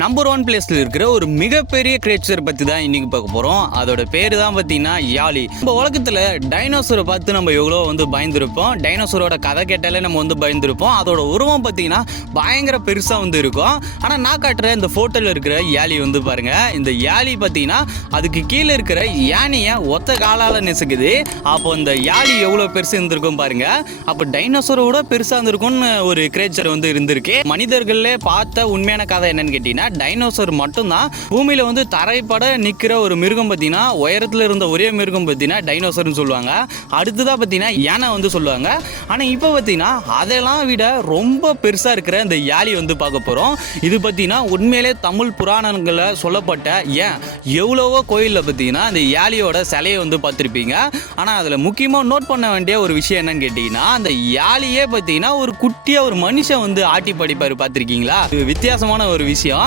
Number 1 பிளேஸ்ல இருக்கிற ஒரு மிகப்பெரிய கிரியேச்சர் பத்தி தான் இன்னைக்கு பார்க்க போறோம். அதோட பேரு தான் பார்த்தீங்கன்னா யாலி. நம்ம உலகத்துல டைனோசரை பார்த்து நம்ம எவ்வளோ பயந்துருப்போம். டைனோசரோட கதை கேட்டாலே நம்ம பயந்துருப்போம். அதோட உருவம் பார்த்தீங்கன்னா பயங்கர பெருசா இருக்கும். ஆனா நான் காட்டுற இந்த போட்டோல இருக்கிற யாலி பாருங்க. இந்த யாலி பார்த்தீங்கன்னா அதுக்கு கீழே இருக்கிற யானையை ஒத்த காலால நெசுக்குது. அப்போ இந்த யாலி எவ்வளவு பெருசு இருந்திருக்கும் பாருங்க. அப்போ டைனோசரோட பெருசா இருந்திருக்கும்னு ஒரு கிரியேச்சர் இருந்திருக்கு. மனிதர்களே பார்த்த உண்மையான கதை என்னன்னு கேட்டீங்கன்னா டைனோசர் மட்டும்தான் பூமியில தரைப்பட நிக்கிற ஒரு மிருகம். பார்த்தீங்கன்னா உயரத்துல இருந்த ஒரே மிருகம் பார்த்தீங்கன்னா டைனோசர்னு சொல்லுவாங்க. அடுத்ததான் பார்த்தீங்கன்னா யானை சொல்லுவாங்க. ஆனா இப்போ பார்த்தீங்கன்னா அதெல்லாம் விட ரொம்ப பெருசா இருக்கிற இந்த யாலி பார்க்க போறோம். இது பார்த்தீங்கன்னா உண்மையிலே தமிழ் புராணங்களை சொல்லப்பட்ட எவ்வளவோ கோயிலில் பார்த்தீங்கன்னா இந்த யாலியோட சிலையை பார்த்துருப்பீங்க. ஆனா அதுல முக்கியமா நோட் பண்ண வேண்டிய ஒரு விஷயம் என்னன்னு கேட்டீங்கன்னா அந்த யாலியே பார்த்தீங்கன்னா ஒரு குட்டியா ஒரு மனுஷன் ஆட்டி படிப்பாரு பார்த்திருக்கீங்களா? இது வித்தியாசமான ஒரு விஷயம்.